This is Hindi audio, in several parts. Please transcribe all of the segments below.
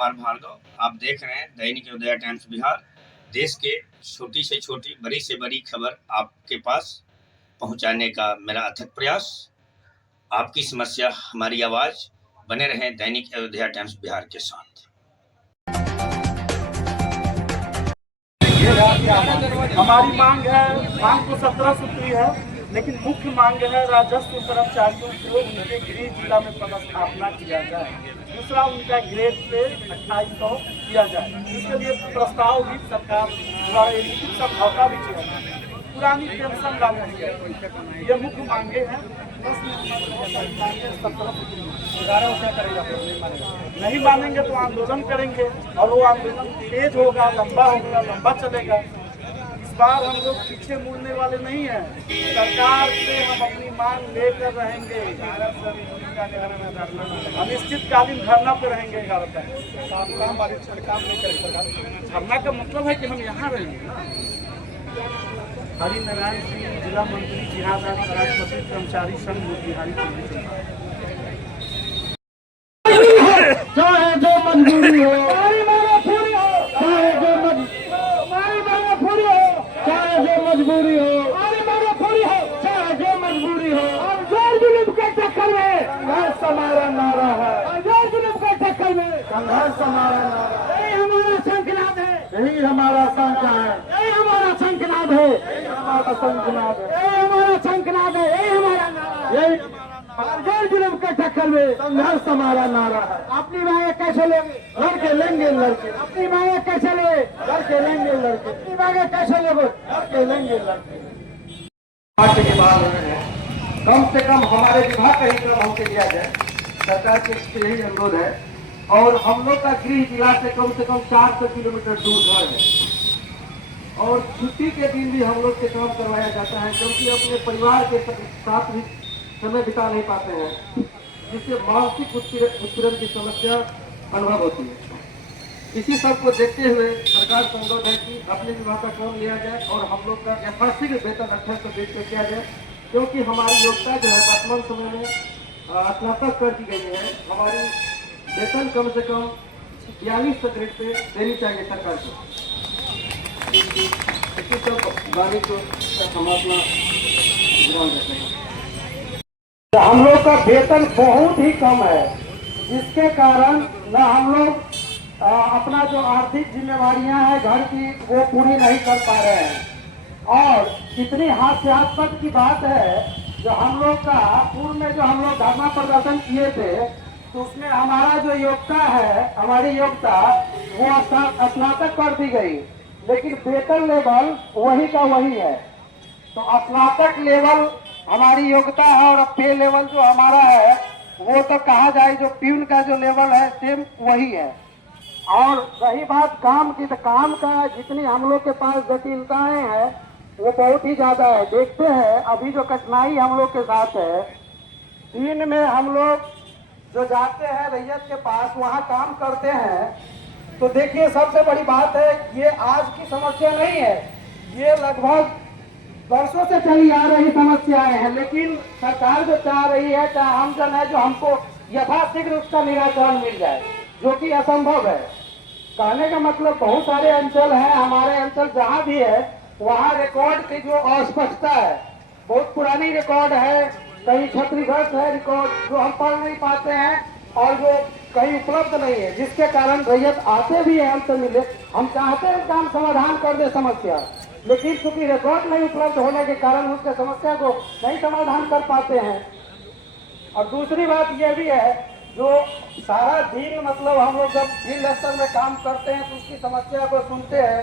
कुमार भार्गव। आप देख रहे हैं दैनिक उदय टाइम्स बिहार। देश के छोटी से छोटी, बड़ी से बड़ी खबर आपके पास पहुंचाने का मेरा अथक प्रयास। आपकी समस्या हमारी आवाज। बने रहें दैनिक अयोध्या टाइम्स बिहार के साथ। हमारी मांग है, मांग तो 17 सूत्री है, लेकिन मुख्य मांग है राजस्व कर्मचारियों को उनके गृह जिला में पदस्थापना किया जाए। दूसरा, उनका ग्रेड पे 2800 किया जाए। इसके लिए प्रस्ताव भी सरकार द्वारा लिखित समझौता भी किया जाए। पुरानी पेंशन लागू की जाए। ये मुख्य मांगे हैं। 11 करेगा, नहीं मानेंगे तो आंदोलन करेंगे, और वो आंदोलन तेज होगा, लंबा होगा, लंबा चलेगा। इस बार हम लोग पीछे मुड़ने वाले नहीं हैं। सरकार से हम अपनी मांग लेकर रहेंगे। अनिश्चितकालीन धरना पे रहेंगे। 11 काम नहीं करेंगे। धरना का मतलब है कि हम यहाँ रहेंगे। हरिनारायण सिंह, जिला मंत्री, जिहादार राजपत्रित कर्मचारी संघ मोतिहारी। चाहे जो मजबूरी हो, चाहे जो मजबूरी हो, चाहे जो मजबूरी हो, जुल्म के चक्कर में संघर्ष हमारा नारा है। जुल्म के चक्कर में संघर्ष हमारा नारा, यही हमारा शंखनाद है, यही हमारा शंख है, यही हमारा शंखनाद है, यही हमारा शंखनाद है, यही हमारा शंखनाद है, यही हमारा नारा, यही जुल्म के चक्कर में संघर्ष हमारा नारा है। अपनी मांगे कैसे लेंगे? लड़के लेंगे, लड़के अपनी मांगे कैसे ले? लड़के लेंगे, लड़के अपनी मांगे कैसे लेंगे? लड़के लेंगे, लड़के। के बाद कम से कम हमारे विभाग का ही क्रम हमसे दिया जाए, सरकार के यही अनुरोध है। और हम लोग का गृह जिला से कम 400 किलोमीटर दूर घर है, और छुट्टी के दिन भी हम लोग से काम करवाया जाता है, क्योंकि अपने परिवार के साथ भी समय बिता नहीं पाते हैं, जिससे मानसिक उत्पीड़न की समस्या अनुभव होती है। इसी सब को देखते हुए सरकार का अनुरोध है कि अपने विभाग का काम लिया जाए और हम लोग का यथाशीघ्र वेतन 2800 किया जाए, क्योंकि हमारी योग्यता जो है वर्तमान समय में स्नातक कर दी गई है। हमारी वेतन कम से कम 4200 ग्रेड पे देनी चाहिए सरकार को। इसी सब बारी को हम अपना ध्यान रखते हैं। हम लोग का वेतन बहुत ही कम है, जिसके कारण न हम लोग अपना जो आर्थिक जिम्मेवारियां हैं घर की, वो पूरी नहीं कर पा रहे हैं। और इतनी हास्यास्पद की बात है, जो हम लोग का पूर्व में जो हम लोग धरना प्रदर्शन किए थे, तो उसमें हमारा जो योग्यता है, हमारी योग्यता वो स्नातक कर दी गई, लेकिन वेतन लेवल वही का वही है। तो स्नातक लेवल हमारी योग्यता है, और पे लेवल जो हमारा है वो तो कहा जाए जो प्यून का जो लेवल है सेम वही है। और रही बात काम की, तो काम का जितनी हम लोग के पास जटिलताएं हैं वो बहुत ही ज्यादा है। देखते हैं अभी जो कठिनाई हम लोग के साथ है, दिन में हम लोग जो जाते हैं रैयत के पास, वहाँ काम करते हैं, तो देखिए सबसे बड़ी बात है, ये आज की समस्या नहीं है, ये लगभग वर्षों से चली आ रही समस्याएं हैं। लेकिन सरकार जो चाह रही है, चाहे हम जन है, जो हमको यथाशीघ्र उसका निराकरण मिल जाए, जो कि असंभव है। कहने का मतलब बहुत सारे अंचल हैं, हमारे अंचल जहाँ भी है वहाँ रिकॉर्ड की जो अस्पष्टता है, बहुत पुरानी रिकॉर्ड है, कहीं क्षतिग्रस्त है रिकॉर्ड, जो हम पढ़ नहीं पाते हैं, और जो कहीं उपलब्ध नहीं है, जिसके कारण रैयत आते भी है हमसे मिले। हम चाहते हैं काम समाधान कर दे समस्या, लेकिन चूंकि रिकॉर्ड नहीं उपलब्ध होने के कारण उसके समस्या को नहीं समाधान कर पाते हैं। और दूसरी बात यह भी है, जो सारा दिन मतलब हम लोग जब फील्ड स्तर में काम करते हैं तो उसकी समस्या को सुनते हैं,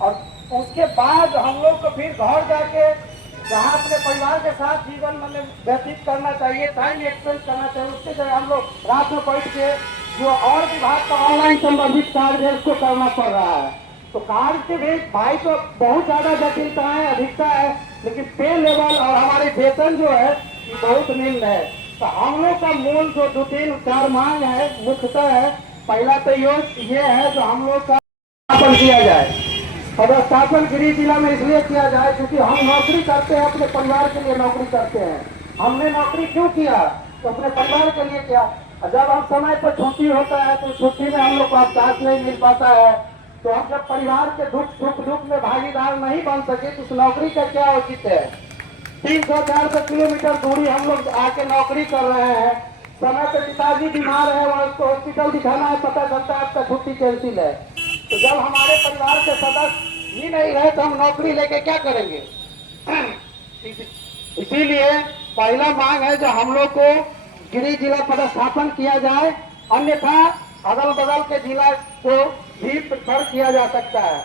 और उसके बाद हम लोग को फिर घर जाके जहाँ अपने परिवार के साथ जीवन मतलब व्यतीत करना चाहिए, टाइम एक्सपेंड करना चाहिए, उसके जगह हम लोग रात में बैठ के जो और विभाग का ऑनलाइन संबंधित कार्य है उसको करना पड़ रहा है। तो कार्य के भी भाई तो बहुत ज्यादा जटिलता है, अधिकता है, लेकिन पे लेवल और हमारे वेतन जो है बहुत निम्न है। तो हम लोग का मूल जो 2-3-4 मांग है मुख्यतः है, पहला तो ये है जो हम लोग का किया जाए, पदस्थापन गृह जिला में इसलिए किया जाए क्योंकि हम नौकरी करते हैं, अपने परिवार के लिए नौकरी करते हैं। हमने नौकरी क्यों किया? तो अपने परिवार के लिए किया। और जब हम समय पर छुट्टी होता है तो छुट्टी में हम लोग को अवकाश नहीं मिल पाता है, तो हम जब परिवार के दुख में भागीदार नहीं बन सके तो उस नौकरी का क्या उचित है। 300-400 किलोमीटर दूरी हम लोग आके नौकरी कर रहे हैं, समय पे पिताजी बीमार है, वहाँ उसको हॉस्पिटल दिखाना है, पता चलता है आपका छुट्टी कैंसिल है। तो जब हमारे परिवार के सदस्य ही नहीं रहे तो हम नौकरी लेके क्या करेंगे। इसीलिए पहला मांग है जो हम लोग को गिरिडीह जिला पदस्थापन किया जाए, अन्यथा अगल बगल के जिला को भी प्रेफर किया जा सकता है।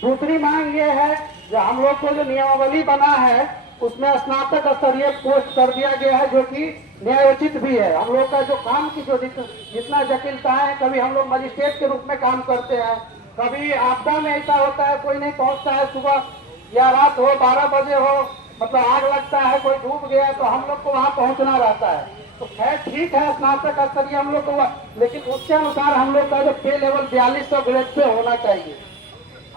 दूसरी मांग ये है जो हम लोग को जो नियमावली बना है उसमें स्नातक स्तरीय पोस्ट कर दिया गया है, जो कि न्यायोचित भी है। हम लोग का जो काम की जो जितना जटिलता है, कभी हम लोग मजिस्ट्रेट के रूप में काम करते हैं, कभी आपदा में ऐसा होता है कोई नहीं पहुंचता है, सुबह या रात हो 12 बजे हो, मतलब आग लगता है, कोई डूब गया तो हम लोग को वहाँ पहुंचना रहता है। तो खैर ठीक है स्नातक स्तरीय हम लोग को, लेकिन उसके अनुसार हम लोग का जो पे लेवल 4200 ग्रेड पे होना चाहिए।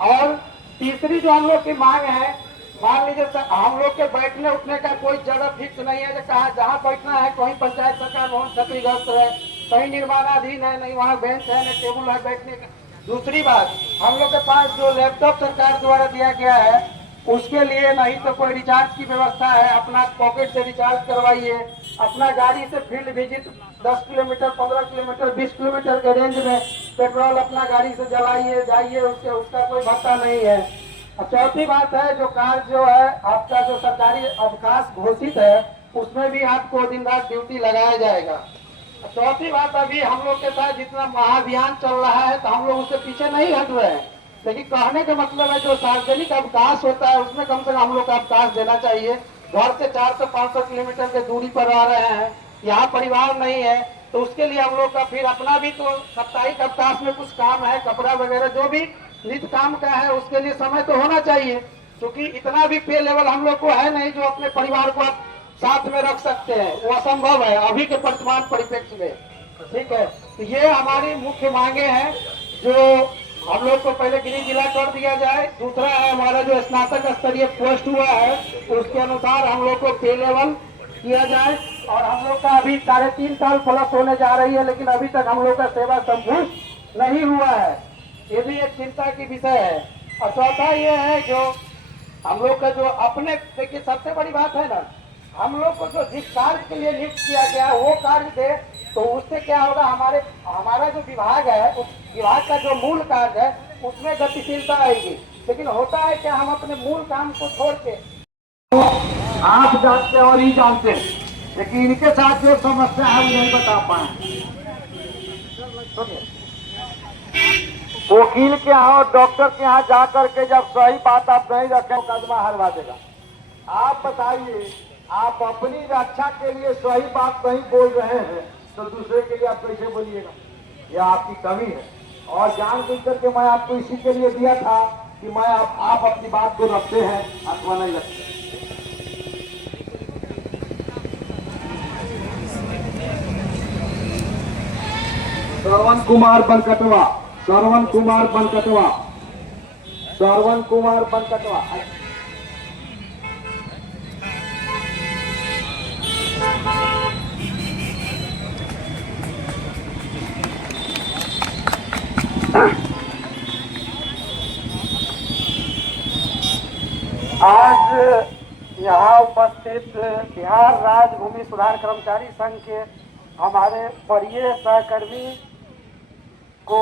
और तीसरी जो हम लोग की मांग है, मान लीजिए हम लोग के बैठने उठने का कोई जगह फिक्स नहीं है, कहा जहाँ बैठना है, कहीं पंचायत सरकार भवन क्षतिग्रस्त है, कहीं निर्माणाधीन है, नहीं वहाँ बेंच है, नहीं टेबल है बैठने का। दूसरी बात, हम लोग के पास जो लैपटॉप सरकार द्वारा दिया गया है उसके लिए नहीं तो कोई रिचार्ज की व्यवस्था है, अपना पॉकेट से रिचार्ज करवाइए, अपना गाड़ी से field visit 10 kilometre 15 kilometre 20 kilometre के रेंज में पेट्रोल अपना गाड़ी से जलाइए जाइए, उसका कोई भत्ता नहीं है। और चौथी बात है जो कार्य जो है आपका जो सरकारी अवकाश घोषित है उसमें भी आपको दिन रात ड्यूटी लगाया जाएगा। चौथी बात, अभी हम लोग के साथ जितना महाअभियान चल रहा है तो हम लोग उससे पीछे नहीं हट रहे हैं, लेकिन कहने का मतलब है जो सार्वजनिक अवकाश होता है उसमें कम से कम हम लोग का अवकाश देना चाहिए। घर से 400-500 किलोमीटर के दूरी पर आ रहे हैं, यहाँ परिवार नहीं है, तो उसके लिए हम लोग का फिर अपना भी तो साप्ताहिक अवकाश में कुछ काम है, कपड़ा वगैरह जो भी नित्य काम का है उसके लिए समय तो होना चाहिए, क्योंकि इतना भी पे लेवल हम लोग को है नहीं जो अपने परिवार को आप साथ में रख सकते हैं, वो असंभव है अभी के वर्तमान परिप्रेक्ष्य में। ठीक है, तो ये हमारी मुख्य मांगे हैं जो हम लोग को पहले गिरिडीह जिला कर दिया जाए। दूसरा है हमारा जो स्नातक स्तरीय पोस्ट हुआ है उसके अनुसार हम लोग को पे लेवल किया जाए, और हम लोग का अभी 3.5 साल प्लस होने जा रही है, लेकिन अभी तक हम लोग का सेवा संपुष्ट नहीं हुआ है, ये भी एक चिंता की विषय है। और चौथा ये है जो हम लोग का जो अपने, देखिए सबसे बड़ी बात है ना, हम लोग को जो जिस कार्य के लिए नियुक्त किया गया वो कार्य दे, तो उससे क्या होगा, हमारा जो विभाग है उस विभाग का जो मूल कार्य है उसमें गतिशीलता आएगी। लेकिन होता है क्या, हम अपने मूल काम को छोड़ के आप जानते और ही जानते, लेकिन इनके साथ जो समस्या है वो नहीं बता पाए। वकील के यहाँ और डॉक्टर के यहाँ जा करके जब सही बात आप नहीं रखें मुकदमा हरवा देगा। आप बताइए, आप अपनी रक्षा के लिए सही बात नहीं बोल रहे हैं तो दूसरे के लिए आप कैसे बोलिएगा, यह आपकी कमी है। और जान बुझ करके मैं आपको इसी के लिए दिया था कि मैं आप अपनी बात को रखते हैं अथवा नहीं रखते। श्रवण कुमार बनकटवा, श्रवण कुमार बनकटवा, श्रवण कुमार बनकटवा। आज यहाँ उपस्थित बिहार राज्य भूमि सुधार कर्मचारी संघ के हमारे वरीय सहकर्मी को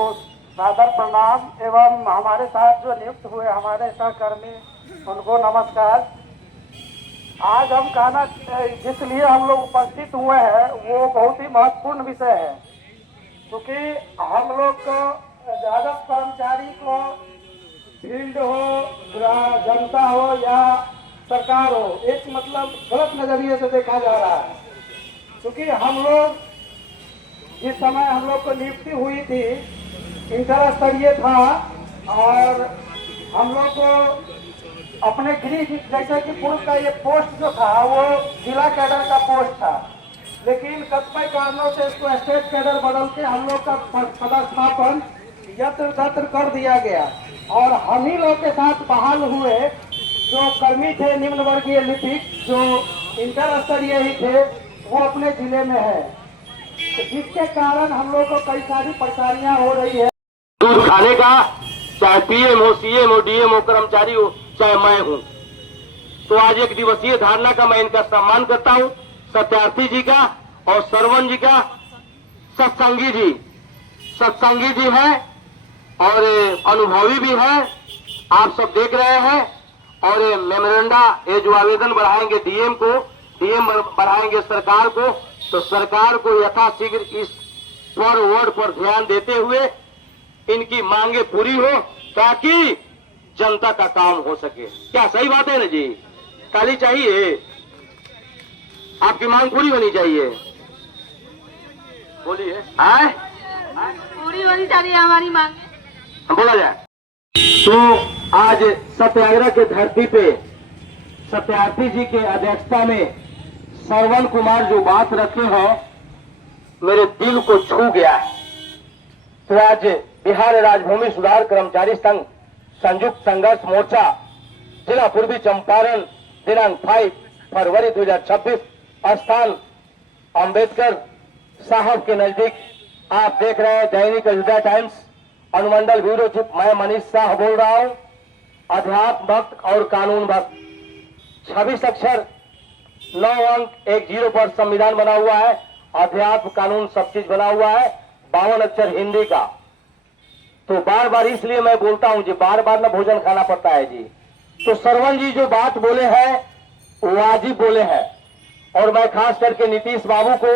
सादर प्रणाम, एवं हमारे साथ जो नियुक्त हुए हमारे सहकर्मी उनको नमस्कार। आज हम कहना जिस लिए हम लोग उपस्थित हुए हैं वो बहुत ही महत्वपूर्ण विषय है, क्योंकि हम लोग को राजस्व कर्मचारी को फील्ड हो या जनता हो या सरकार हो, एक मतलब गलत नजरिए से देखा जा रहा है। क्योंकि हम लोग जिस समय हम लोग को नियुक्ति हुई थी इंटर स्तरीय था, और हम लोग को अपने गृह जैसे कि पूर्व का ये पोस्ट जो था वो जिला कैडर का पोस्ट था, लेकिन कतिपय कारणों से इसको स्टेट कैडर बदल के हम लोग का पदस्थापन यत्र तत्र कर दिया गया, और हम ही लोग के साथ बहाल हुए जो कर्मी थे निम्न वर्गीय लिपिक जो इंटर स्तरीय ही थे वो अपने जिले में है। जिसके कारण हम लोग को कई सारी परेशानियां हो रही है। दूध खाने का, चाहे पीएम हो, सीएम हो, डीएम हो, कर्मचारी हो, चाहे मैं हूं, तो आज एक दिवसीय धारणा का मैं इनका सम्मान करता हूं, सत्यार्थी जी का और सरवन जी का। सत्संगी जी है और अनुभवी भी है, आप सब देख रहे हैं। और मेमोरेंडा, ये जो आवेदन बढ़ाएंगे डीएम को, डीएम बढ़ाएंगे सरकार को, तो सरकार को यथाशीघ्र इस पर वर्ड पर ध्यान देते हुए इनकी मांगे पूरी हो, ताकि जनता का काम हो सके। क्या सही बात है ना जी? ताली चाहिए, आपकी मांग पूरी होनी चाहिए। बोलिए, आए पूरी होनी चाहिए हमारी मांग। बोला जाए तो आज सत्याग्रह के धरती पे सत्यार्थी जी के अध्यक्षता में श्रवण कुमार जो बात रखे हैं, मेरे दिल को छू गया है। तो आज बिहार राजभूमि सुधार कर्मचारी संघ संयुक्त संघर्ष मोर्चा जिला पूर्वी चंपारण दिनांक 5 फरवरी 2026 स्थान अंबेडकर साहब के नजदीक, आप देख रहे हैं दैनिक अयोध्या टाइम्स, अनुमंडल ब्यूरो चीफ, मैं मनीष शाह बोल रहा हूं। अध्यात्म भक्त और कानून भक्त, 26 अक्षर 9 अंक 10 पर संविधान बना हुआ है, अध्यात्म कानून सब चीज बना हुआ है, 52 अक्षर हिंदी का। तो बार बार इसलिए मैं बोलता हूं जी, बार बार ना भोजन खाना पड़ता है जी। तो सरवन जी जो बात बोले हैं वाजिब बोले हैं, और मैं खास करके नीतीश बाबू को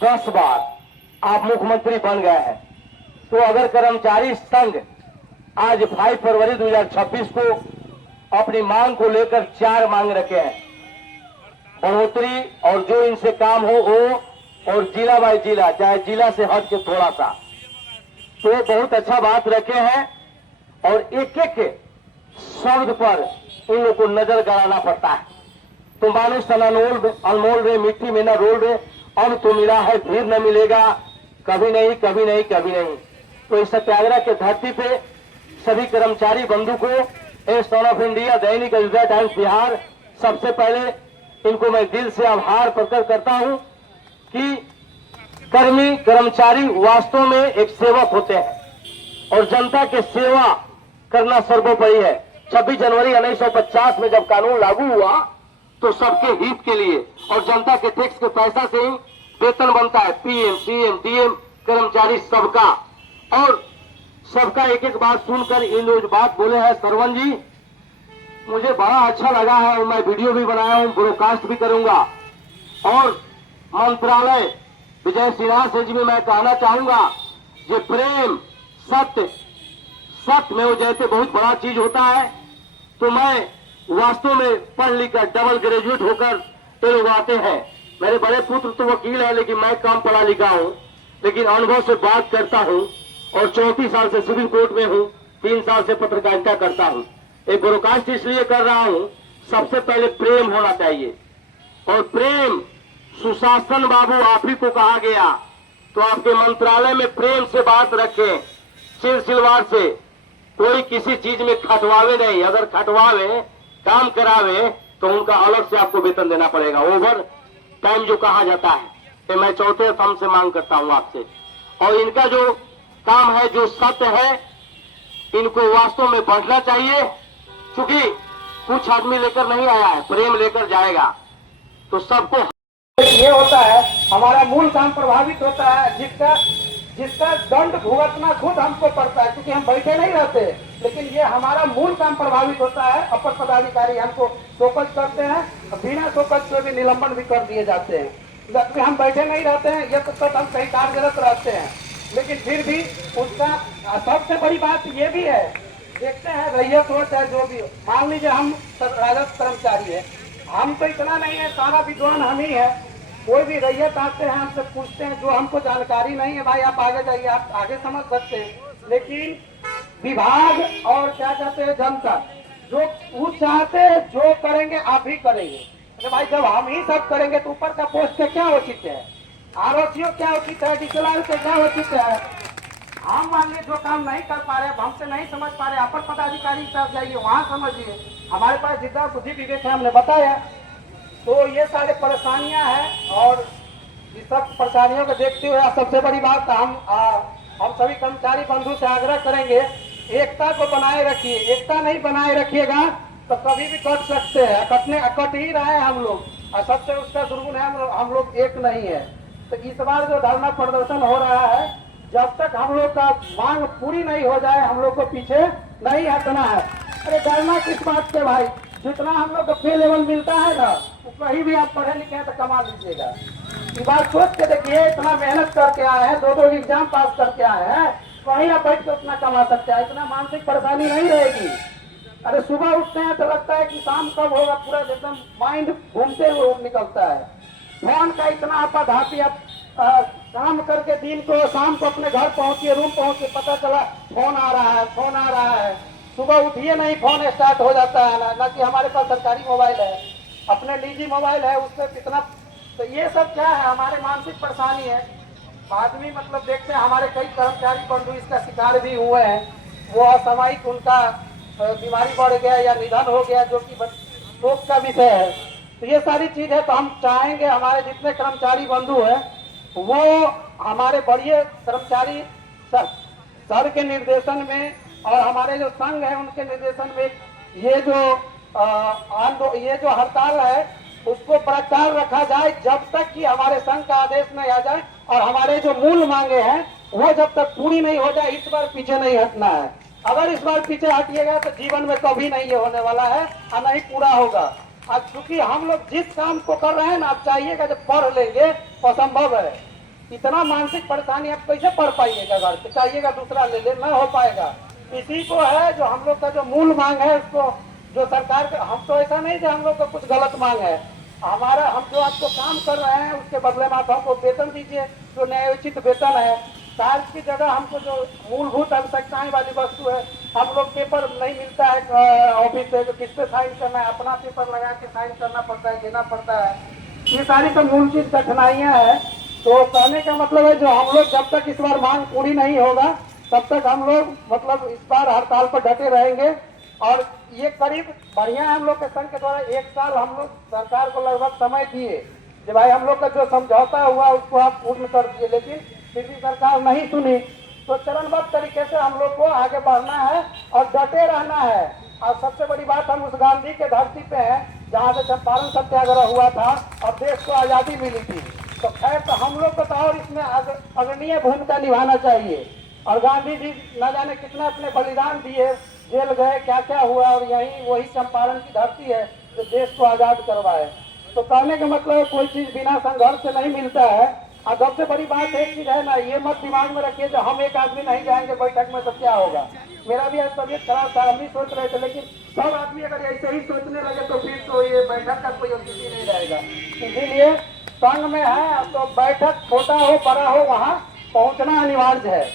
10 बार आप मुख्यमंत्री बन गए हैं, तो अगर कर्मचारी संघ आज 5 फरवरी 2026 को अपनी मांग को लेकर 4 मांग रखे हैं, बढ़ोतरी और जो इनसे काम हो वो, और जिला बाय जिला, चाहे जिला से हट के थोड़ा सा, तो बहुत अच्छा बात रखे हैं। और एक एक शब्द पर इन लोग को नजर गड़ाना पड़ता है। तो मानो अनमोल रे, मिट्टी में न रोल रे, अब तो मिला है फिर न मिलेगा, कभी नहीं कभी नहीं कभी नहीं। तो इस सत्याग्रह के धरती पे सभी कर्मचारी बंधु को, ए son of India, Dainik Ayodhya times Bihar, सबसे पहले इनको मैं दिल से आभार प्रकट करता हूं कि कर्मचारी वास्तव में एक सेवक होते हैं और जनता के सेवा करना सर्वोपरि है। 26 जनवरी 1950 में जब कानून लागू हुआ तो सबके हित के लिए और जनता के टैक्स के पैसा से ही वेतन बनता है, पीएम, सीएम, डीएम, कर्मचारी सबका। और सबका एक एक बात सुनकर इन लोग बात बोले हैं सरवन जी, मुझे बड़ा अच्छा लगा है और मैं वीडियो भी बनाया हूं, ब्रॉडकास्ट भी करूंगा। और मंत्रालय विजय सिन्हा से जी मैं कहना चाहूंगा, ये प्रेम, सत्य में वो जैसे बहुत बड़ा चीज होता है। तो मैं वास्तव में पढ़ लिख कर डबल ग्रेजुएट होकर ये लोग आते हैं। मेरे बड़े पुत्र तो वकील है, लेकिन मैं कम पढ़ा लिखा हूँ, लेकिन अनुभव से बात करता हूँ। और 34 साल से सिविल कोर्ट में हूँ, 3 साल से पत्रकारिता करता हूँ। एक ब्रॉडकास्ट इसलिए कर रहा हूँ, सबसे पहले प्रेम होना चाहिए। और प्रेम सुशासन बाबू आप ही को कहा गया, तो आपके मंत्रालय में प्रेम से बात रखें, सिलसिलवार से। कोई किसी चीज में खटवावे नहीं, अगर खटवावे, काम करावे, तो उनका अलग से आपको वेतन देना पड़ेगा। ओवर टाइम जो कहा जाता है, तो मैं चौथे फर्म से मांग करता हूं आपसे। और इनका जो काम है, जो सत्य है, इनको वास्तव में बढ़ना चाहिए, क्योंकि कुछ आदमी लेकर नहीं आया है, प्रेम लेकर जाएगा। तो सबको ये होता है, हमारा मूल काम प्रभावित होता है, जिसका दंड भुगतना खुद हमको पड़ता है, क्योंकि हम बैठे नहीं रहते। लेकिन ये हमारा मूल काम प्रभावित होता है, अपर पदाधिकारी हमको शोकज करते हैं, बिना शोकज के भी निलंबन भी कर दिए जाते हैं, जबकि हम बैठे नहीं रहते हैं। ये तो हम कहीं कार्यरत रहते हैं, लेकिन फिर भी उसका सबसे बड़ी बात ये भी है, देखते हैं रैयत हो चाहे जो भी हो। मान लीजिए हम राजस्व कर्मचारी है, हम तो इतना नहीं है, सारा विद्वान हम ही है। कोई भी रैयत आते हैं, हमसे पूछते हैं, जो हमको जानकारी नहीं है, भाई आप आगे जाइए, आप आगे समझ सकते हैं। लेकिन विभाग और क्या कहते हैं, जनता जो वो चाहते हैं, जो करेंगे आप ही करेंगे। अरे भाई जब हम ही सब करेंगे तो ऊपर का पोस्ट के क्या उचित है, आरओसीओ क्या उचित है, डीएल के क्या उचित है। हम मान लीजिए जो काम नहीं कर पा रहे, हमसे नहीं समझ पा रहे, अपर पदाधिकारी साहब जाइए, वहाँ समझिए। हमारे पास जितना बुद्धि विवेक है हमने बताया। तो ये सारे परेशानियां हैं, और इस सब परेशानियों को देखते हुए सबसे बड़ी बात हम सभी कर्मचारी बंधु से आग्रह करेंगे, एकता को बनाए रखिए। एकता नहीं बनाए रखिएगा तो कभी भी कट सकते हैं, कट ही रहे हैं हम लोग, और सबसे उसका दुर्गुण है हम लोग एक नहीं है। तो इस बार जो धरना प्रदर्शन हो रहा है, जब तक हम लोग का मांग पूरी नहीं हो जाए हम लोग को पीछे नहीं हटना है। अरे डरना किस बात से भाई, जितना हम लोग को पे लेवल मिलता है ना, कहीं भी आप पढ़े लिखे हैं तो कमा लीजिएगा। ये बात सोच के देखिए, इतना मेहनत करके आए हैं, 2 एग्जाम पास करके आए हैं, कहीं आप बैठ के उतना कमा सकते हैं, इतना मानसिक परेशानी नहीं रहेगी। अरे सुबह उठते हैं तो लगता है कि शाम कब होगा, पूरा एकदम माइंड घूमते हुए निकलता है। फोन का इतना आपाधापी, आप काम करके दिन को शाम को अपने घर पहुंचिए, रूम पहुंचिए, पता चला फोन आ रहा है, फोन आ रहा है। सुबह उठिए नहीं फोन स्टार्ट हो जाता है ना कि हमारे पास सरकारी मोबाइल है, अपने निजी मोबाइल है, उससे कितना। तो ये सब क्या है, हमारे मानसिक परेशानी है। आदमी मतलब देखते हैं हमारे कई कर्मचारी बंधु इसका शिकार भी हुए हैं, वो असामयिक उनका बीमारी बढ़ गया या निधन हो गया, जो कि शोक का विषय है। तो ये सारी चीज है। तो हम चाहेंगे हमारे जितने कर्मचारी बंधु हैं वो हमारे बड़े कर्मचारी सर के निर्देशन में और हमारे जो संघ है उनके निर्देशन में ये जो हड़ताल है उसको बरकरार रखा जाए जब तक कि हमारे संघ का आदेश नहीं आ जाए, और हमारे जो मूल मांगे हैं वो जब तक पूरी नहीं हो जाए, इस बार पीछे नहीं हटना है। अगर इस बार पीछे हटिएगा तो जीवन में कभी नहीं ये होने वाला है और नहीं पूरा होगा। अब चूंकि हम लोग जिस काम को कर रहे हैं ना, आप चाहिएगा जब पढ़ लेंगे तो असंभव है। इतना मानसिक परेशानी आप कैसे पढ़ पाइएगा, घर पे चाहिएगा दूसरा ले ले, न हो पाएगा। इसी को है जो हम लोग का जो मूल मांग है, उसको जो सरकार का, हम तो ऐसा नहीं जो हम लोग का कुछ गलत मांग है, हमारा हम जो आपको काम कर रहे हैं उसके बदले में आप हमको वेतन दीजिए, जो न्यायोचित वेतन है। चार्ज की जगह हमको जो मूलभूत आवश्यकताएं वाली वस्तु है, हम लोग पेपर नहीं मिलता है ऑफिस से, तो किस पे साइन करना है, अपना पेपर लगा के साइन करना पड़ता है, देना पड़ता है। ये सारी तो मूल चीज कठिनाइयां है। तो कहने का मतलब है जो हम लोग जब तक इस बार मांग पूरी नहीं होगा तब तक हम लोग मतलब इस बार हड़ताल पर डटे रहेंगे। और ये करीब बढ़िया है, हम लोग के संघ के द्वारा 1 साल हम लोग सरकार को लगभग समय दिए कि भाई हम लोग का जो समझौता हुआ उसको आप पूर्ण कर दिए, लेकिन फिर भी सरकार नहीं सुनी। तो चरणबद्ध तरीके से हम लोग को आगे बढ़ना है और डटे रहना है। और सबसे बड़ी बात, हम उस गांधी के धरती पे हैं जहाँ से चंपारण सत्याग्रह हुआ था और देश को आजादी मिली थी। तो खैर तो हम लोग को तो और इसमें अग्रणीय भूमिका निभाना चाहिए। और गांधी जी न जाने कितना अपने बलिदान दिए, जेल गए, क्या क्या हुआ, और यही वही चंपारण की धरती है जो देश को आजाद करवाए। तो कहने का मतलब कोई चीज बिना संघर्ष से नहीं मिलता है। और सबसे बड़ी बात एक चीज है ना, ये मत दिमाग में रखिए जो हम एक आदमी नहीं जाएंगे बैठक में तो क्या होगा। मेरा भी आज तबियत खराब था, हम भी सोच रहे थे, लेकिन सब आदमी अगर ऐसे ही सोचने लगे तो फिर तो ये बैठक का कोई औचित्य नहीं रहेगा। इसीलिए संघ में है तो बैठक छोटा हो बड़ा हो वहाँ पहुँचना अनिवार्य है।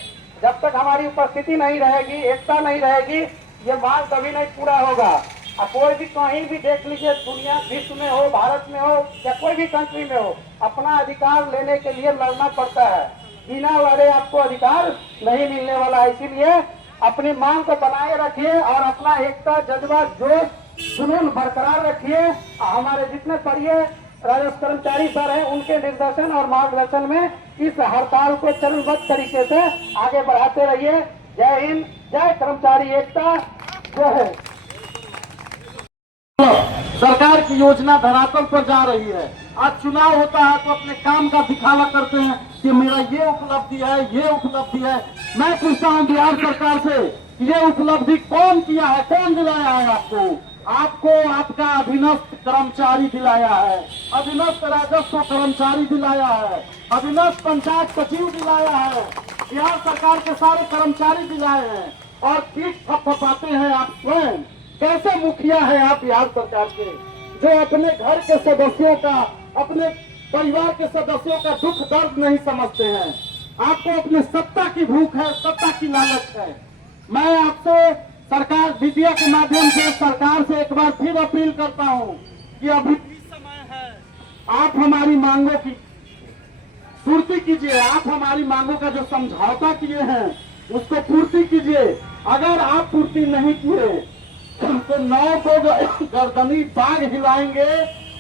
जब तक हमारी उपस्थिति नहीं रहेगी, एकता नहीं रहेगी, ये मांग कभी नहीं पूरा होगा। और कोई भी कहीं भी देख लीजिए, दुनिया विश्व में हो, भारत में हो या कोई भी कंट्री में हो, अपना अधिकार लेने के लिए लड़ना पड़ता है। बिना लड़े आपको अधिकार नहीं मिलने वाला है। इसीलिए अपनी मांग को बनाए रखिए और अपना एकता, जज्बा, जोश, जुनून बरकरार रखिए। हमारे जितने बड़े राजस्व कर्मचारी सर हैं उनके निर्देशन और मार्गदर्शन में इस हड़ताल को चरणबद्ध तरीके से आगे बढ़ाते रहिए। जय हिंद, जय कर्मचारी एकता, जय है। सरकार की योजना धरातल पर जा रही है। आज चुनाव होता है तो अपने काम का दिखावा करते हैं कि मेरा ये उपलब्धि है, ये उपलब्धि है। मैं पूछता हूँ बिहार सरकार से, ये उपलब्धि कौन किया है, कौन दिलाया है आपको? आपको आपका अधीनस्थ कर्मचारी दिलाया है, अधीनस्थ राजस्व कर्मचारी दिलाया है, अधीनस्थ पंचायत सचिव दिलाया है, बिहार सरकार के सारे कर्मचारी दिलाए हैं। और पीठ थपथपाते हैं आप स्वयं। कैसे मुखिया है आप बिहार सरकार के, जो अपने घर के सदस्यों का, अपने परिवार के सदस्यों का दुख दर्द नहीं समझते हैं। आपको अपने सत्ता की भूख है, सत्ता की लालच है। मैं आपसे सरकार मीडिया के माध्यम से सरकार से एक बार फिर अपील करता हूं कि अभी समय है, आप हमारी मांगों की पूर्ति कीजिए। आप हमारी मांगों का जो समझौता किए हैं उसको पूर्ति कीजिए। अगर आप पूर्ति नहीं किए तो 9 को गर्दनी बाघ हिलाएंगे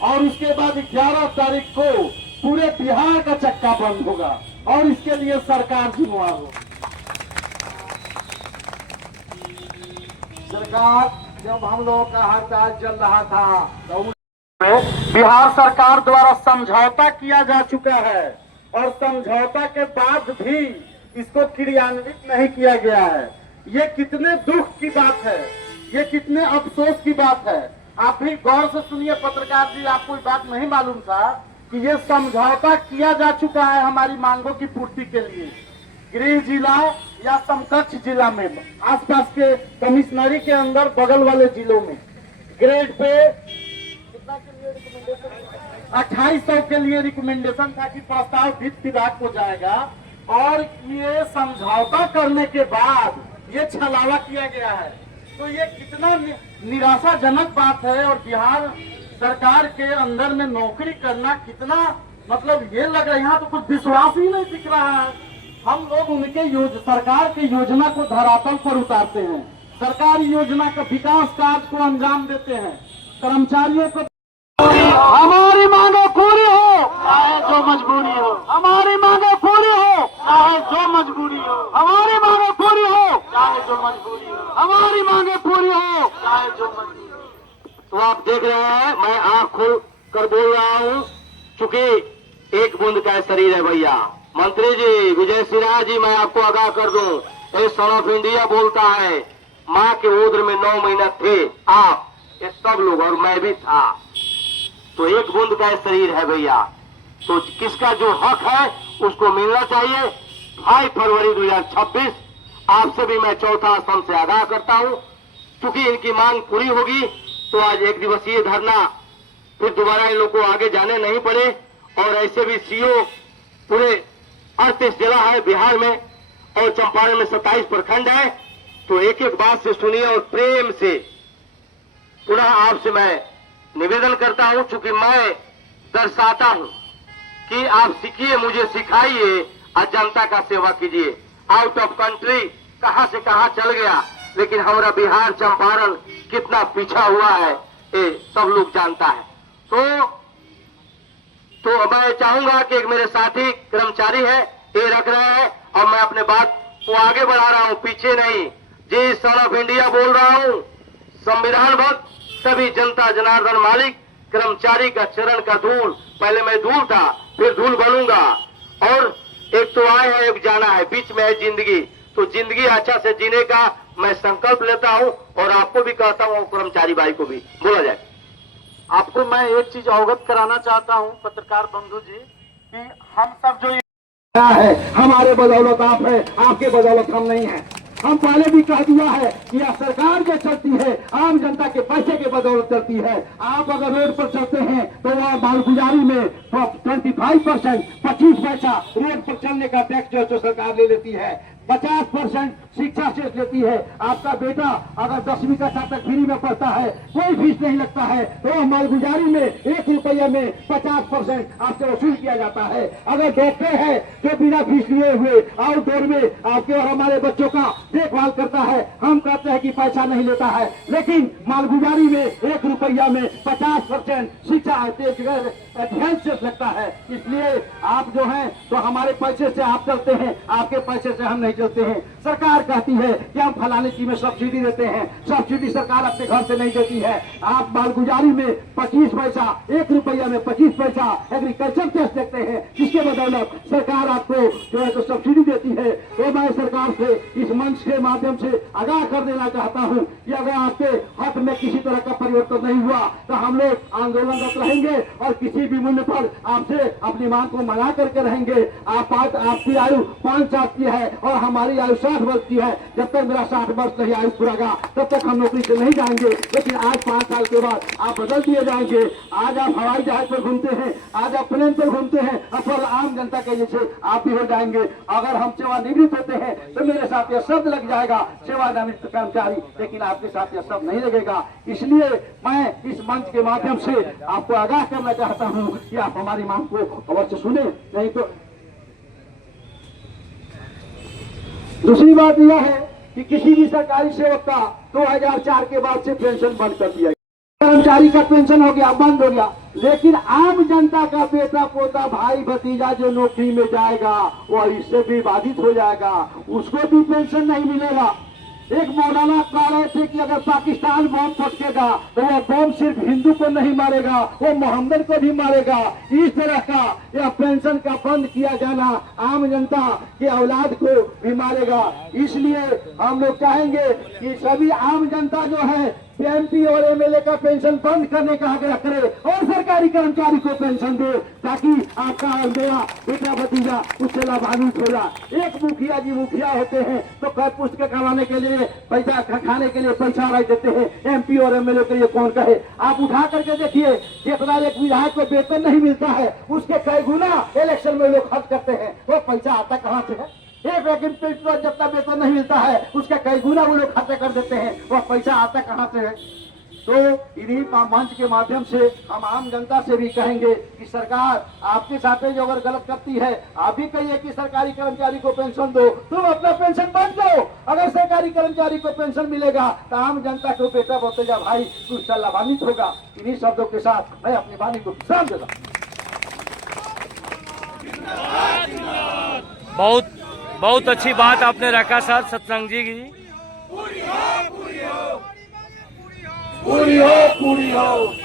और उसके बाद 11 तारीख को पूरे बिहार का चक्का बंद होगा और इसके लिए सरकार जिम्मेवार हो। सरकार, जब हम लोगों का हड़ताल चल रहा था तो बिहार सरकार द्वारा समझौता किया जा चुका है और समझौता के बाद भी इसको क्रियान्वित नहीं किया गया है। ये कितने दुख की बात है, ये कितने अफसोस की बात है। आप भी गौर से सुनिए पत्रकार जी, आपको ये बात नहीं मालूम था कि ये समझौता किया जा चुका है हमारी मांगों की पूर्ति के लिए। गृह जिला या समकक्ष जिला में, आसपास के कमिश्नरी के अंदर बगल वाले जिलों में ग्रेड पे कितना के लिए रिकमेंडेशन, 2800 के लिए रिकमेंडेशन था कि प्रस्ताव वित्त विभाग को जाएगा और ये समझौता करने के बाद ये छलावा किया गया है। तो ये कितना निराशाजनक बात है और बिहार सरकार के अंदर में नौकरी करना कितना, मतलब ये लग रहा है यहाँ तो कुछ विश्वास ही नहीं दिख रहा है। हम लोग उनके सरकार की योजना को धरातल पर उतारते हैं, सरकारी योजना का विकास कार्य को अंजाम देते हैं, कर्मचारियों को हमारी मांगे पूरी हो चाहे जो मजबूरी हो, हमारी मांगे पूरी हो चाहे जो मजबूरी हो, हमारी मांगे पूरी हो चाहे जो मजबूरी हो, हमारी मांगे पूरी हो चाहे जो मजबूरी हो। तो आप देख रहे हैं, मैं आंख खोल कर बोल रहा हूँ, चूंकि एक बूंद का शरीर है भैया। मंत्री जी, विजय सिन्हा जी, मैं आपको आगाह कर दूं, ये सन ऑफ इंडिया बोलता है, माँ के उदर में 9 महीना थे आप, ये सब लोग और मैं भी था। तो एक बूंद का शरीर है भैया, तो किसका जो हक है उसको मिलना चाहिए। 2 फरवरी 2026 आपसे भी मैं चौथा स्तंभ से आगाह करता हूं, क्योंकि इनकी मांग पूरी होगी तो आज 1 दिवसीय धरना, फिर दोबारा इन लोग को आगे जाने नहीं पड़े। और ऐसे भी सीओ पूरे 38 जिला है बिहार में और चंपारण में 27 प्रखंड है। तो एक एक बात से सुनिए और प्रेम से पुनः आपसे मैं निवेदन करता हूं, चूंकि मैं दर्शाता हूं कि आप सीखिए, मुझे सिखाइए और जनता का सेवा कीजिए। आउट ऑफ कंट्री कहां से कहां चल गया, लेकिन हमारा बिहार चंपारण कितना पीछा हुआ है ये सब लोग जानता है। तो मैं चाहूंगा कि एक मेरे साथी कर्मचारी है, ये रख रहे हैं और मैं अपने बात को आगे बढ़ा रहा हूं, पीछे नहीं। जी, सन ऑफ इंडिया बोल रहा हूं, संविधान भक्त सभी जनता जनार्दन मालिक कर्मचारी का चरण का धूल, पहले मैं धूल था फिर धूल बनूंगा। और एक तो आए है, एक जाना है, बीच में है जिंदगी। तो जिंदगी अच्छा से जीने का मैं संकल्प लेता हूं और आपको भी कहता हूं, कर्मचारी भाई को भी बोला जाए। आपको मैं एक चीज अवगत कराना चाहता हूं पत्रकार बंधु जी, कि हम सब जो है हमारे बदौलत आप है, आपके बदौलत हम नहीं है। हम पहले भी कह दिया है कि यह सरकार जो चलती है आम जनता के पैसे के बदौलत चलती है। आप अगर रोड पर चलते हैं तो वह मालगुजारी में 25%, 25 पैसा रोड पर चलने का टैक्स जो है तो सरकार ले लेती है। 50% शिक्षा सेस लेती है। आपका बेटा अगर 10वीं कक्षा तक फ्री में पढ़ता है, कोई फीस नहीं लगता है, तो मालगुजारी में 1 रुपया में 50% आपसे वसूल किया जाता है। अगर डॉक्टर है तो बिना फीस लिए हुए आउटडोर में आपके और हमारे बच्चों का देखभाल करता है। हम कहते हैं कि पैसा नहीं लेता है, लेकिन मालगुजारी में 1 रुपया में 50% शिक्षा अध्ययन से लगता है। इसलिए आप जो हैं तो हमारे पैसे से आप चलते हैं, आपके पैसे से हम नहीं चलते हैं। सरकार कहती है कि हम फलाने चीज में सब्सिडी देते हैं, सब्सिडी सरकार अपने घर से नहीं देती है। आप मालगुजारी में 25 पैसा, 1 रुपया में 25 पैसा एग्रीकल्चर टैक्स देते हैं, जिसके बदौलत सरकार आपको जो है तो सब्सिडी देती है। तो मैं सरकार से इस मंच के माध्यम से आगाह कर देना चाहता हूं कि अगर आपके हक में किसी तरह का परिवर्तन नहीं हुआ तो हम लोग आंदोलनरत रहेंगे और किसी भी मूल्य पर आपसे अपनी मांग को मना करके रहेंगे। आपकी आयु 5 साल की है और हमारी आयु 60 वर्ष की है। जब तक मेरा 60 वर्ष नहीं आयु पूरागा तब तक हम नौकरी से नहीं जाएंगे। लेकिन आज 5 साल के बाद आप बदल दिए जाएंगे। आज आप हवाई जहाज पर घूमते हैं, आज आप प्लेन पर घूमते हैं, और आम जनता के जैसे आप भी हो जाएंगे। अगर हम सेवानिवृत्त होते हैं तो मेरे साथ यह शब्द लग जाएगा सेवानिवृत्त कर्मचारी, लेकिन आपके साथ यह शब्द नहीं लगेगा। इसलिए मैं इस मंच के माध्यम से आपको आगाह करना चाहता हूं कि आप हमारी मांग को अवश्य सुने, नहीं तो। दूसरी बात यह है कि किसी भी सरकारी सेवक का 2004 के बाद से पेंशन बंद कर दिया गया। कर्मचारी का पेंशन हो गया, बंद हो गया। लेकिन आम जनता का बेटा पोता भाई भतीजा जो नौकरी में जाएगा वो इससे भी बाधित हो जाएगा, उसको भी पेंशन नहीं मिलेगा। एक मौलाना कह रहे थे कि अगर पाकिस्तान बम फटकेगा तो वह बम सिर्फ हिंदू को नहीं मारेगा, वो मोहम्मद को भी मारेगा। इस तरह का यह पेंशन का बंद किया जाना आम जनता के औलाद को भी मारेगा। इसलिए हम लोग चाहेंगे कि सभी आम जनता जो है एमपी और एमएलए का पेंशन बंद करने का आग्रह करे और सरकारी कर्मचारी को पेंशन दे, ताकि आपका और मेरा बेटा भतीजा उससे लाभान्वित हो जाए। एक मुखिया जी मुखिया होते हैं तो कर पुस्तक करवाने के लिए पैसा खाने के लिए पैसा रख देते हैं, एमपी और एमएलए के लिए कौन कहे। आप उठा करके देखिए, जितना एक विधायक को वेतन नहीं मिलता है उसके कई गुना इलेक्शन में लोग खर्च करते हैं। वो पैसा आता कहाँ से है? एक वैकेंट पे जितना वेतन नहीं मिलता है उसका कई गुना वो लोग खर्च कर देते हैं, वह पैसा आता कहाँ से है? तो इन्हीं मंच के माध्यम से हम आम जनता से भी कहेंगे कि सरकार आपके साथ जो अगर गलत करती है, आप भी कहिए कि सरकारी कर्मचारी को पेंशन दो, तुम अपना पेंशन बंद दो। अगर सरकारी कर्मचारी को पेंशन मिलेगा तो आम जनता को बेटा भतीजा भाई उससे लाभान्वित होगा। इन्हीं शब्दों के साथ मैं अपनी वाणी को विश्राम देता हूँ। बहुत अच्छी बात आपने रखा सर सत्संग जी की। पूरी हो पूरी हो पूरी हो पूरी हो।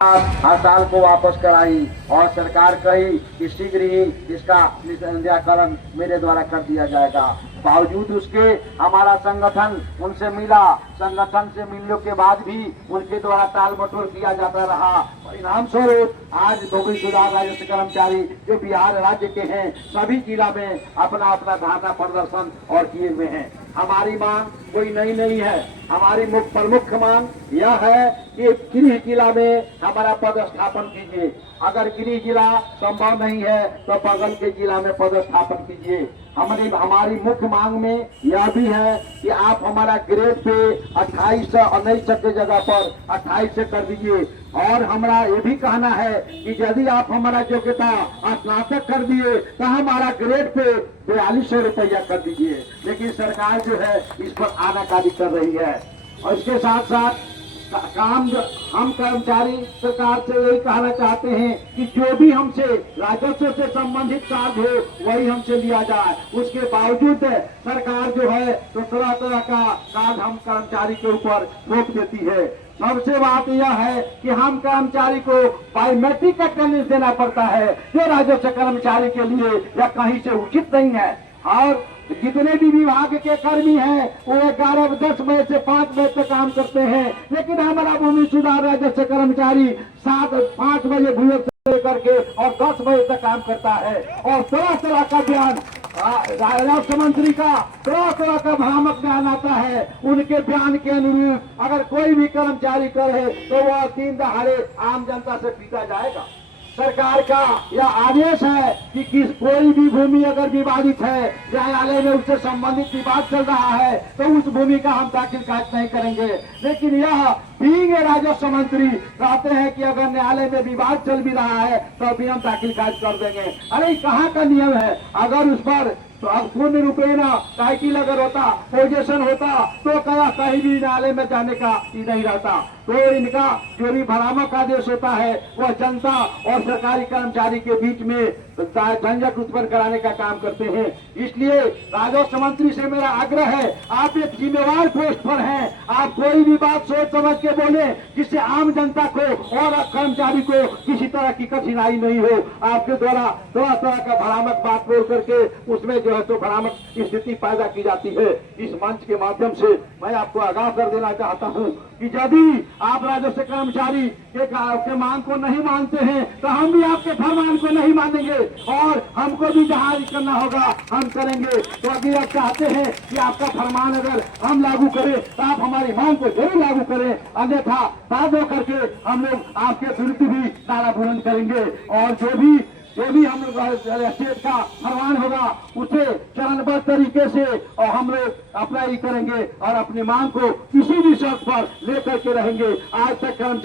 हड़ताल को वापस कराई और सरकार कही कि शीघ्र ही इसका निराकरण मेरे द्वारा कर दिया जाएगा। बावजूद उसके हमारा संगठन उनसे मिला, संगठन से मिलने के बाद भी उनके द्वारा टाल मटोल किया जाता रहा। परिणाम स्वरूप आज भूमि सुधार राजस्व कर्मचारी जो बिहार राज्य के हैं सभी जिला में अपना अपना धरना प्रदर्शन और किए हुए हैं। हमारी मांग कोई नई नहीं है, हमारी प्रमुख मांग यह है कि गृह जिला में हमारा पदस्थापन कीजिए। अगर गृह जिला संभव नहीं है तो बगल के जिला में पदस्थापन कीजिए। हमारी मुख्य मांग में यह भी है कि आप हमारा ग्रेड पे 28 से 19 के जगह पर 28 से कर दीजिए। और हमारा ये भी कहना है कि यदि आप हमारा योग्यता स्नातक कर दिए तो हमारा ग्रेड पे 4200 रुपया कर दीजिए। लेकिन सरकार जो है इस पर आनाकानी कर रही है। और इसके साथ साथ काम हम कर्मचारी सरकार से यही कहना चाहते हैं कि जो भी हमसे राजस्व से संबंधित कार्य हो वही हमसे लिया जाए। उसके बावजूद सरकार जो है तो तरह तरह का कार्य हम कर्मचारी के ऊपर थोप देती है। सबसे बात यह है कि हम कर्मचारी को बायोमेट्रिक अटेंडेंस देना पड़ता है, जो राजस्व कर्मचारी के लिए या कहीं से उचित नहीं है। और जितने भी विभाग के कर्मी हैं वो 10 बजे से 5 बजे तक काम करते हैं, लेकिन हमारा भूमि सुधार राजस्व कर्मचारी 5 बजे भूमि से लेकर के और 10 बजे तक काम करता है। और तरह तरह का बयान राजस्व मंत्री का तरह तरह का भ्रामक बयान आता है। उनके बयान के अनुरूप अगर कोई भी कर्मचारी करे तो वह 3 दहाड़े आम जनता से पीटा जाएगा। सरकार का यह आदेश है कि कोई भी भूमि अगर विवादित है, न्यायालय में उससे संबंधित विवाद चल रहा है तो उस भूमि का हम दाखिल कार्य नहीं करेंगे। लेकिन यह बीइंग राजस्व मंत्री कहते हैं कि अगर न्यायालय में विवाद चल भी रहा है तो भी हम दाखिल कार्य कर देंगे। अरे कहाँ का नियम है? अगर उस पर तो अब पूर्ण रूपेण टाइटिल अगर होता, पोजीशन होता तो कहीं भी न्यायालय में जाने का ही नहीं रहता। तो इनका जो भी भ्रामक आदेश होता है वह जनता और सरकारी कर्मचारी के बीच में झंझट उत्पन्न कराने का काम करते हैं। इसलिए राजस्व मंत्री से मेरा आग्रह है, आप एक जिम्मेवार पोस्ट पर हैं, आप कोई भी बात सोच समझ के बोले जिससे आम जनता को और कर्मचारी को किसी तरह की कठिनाई नहीं हो। आपके द्वारा तरह तरह का भ्रामक बात बोल करके उसमें जो है तो भ्रामक स्थिति पैदा की जाती है। इस मंच के माध्यम से मैं आपको आगाह कर देना चाहता हूँ कि यदि आप राजस्व कर्मचारी के मांग को नहीं मानते हैं तो हम भी आपके फरमान को नहीं मानेंगे और हमको भी जहाँ करना होगा हम करेंगे। तो अगर आप चाहते हैं कि आपका फरमान अगर हम लागू करें तो आप हमारी मांग को जरूर लागू करें, अन्यथा बात होकर के हम लोग आपके विरुद्ध भी नारा बुलंद करेंगे। और जो भी हम लोग स्टेट का फरमान होगा उसे चरणबद्ध तरीके से और हम लोग अप्लाई करेंगे और अपनी मांग को किसी भी शर्त पर लेकर के रहेंगे। आज तक कर्मचारी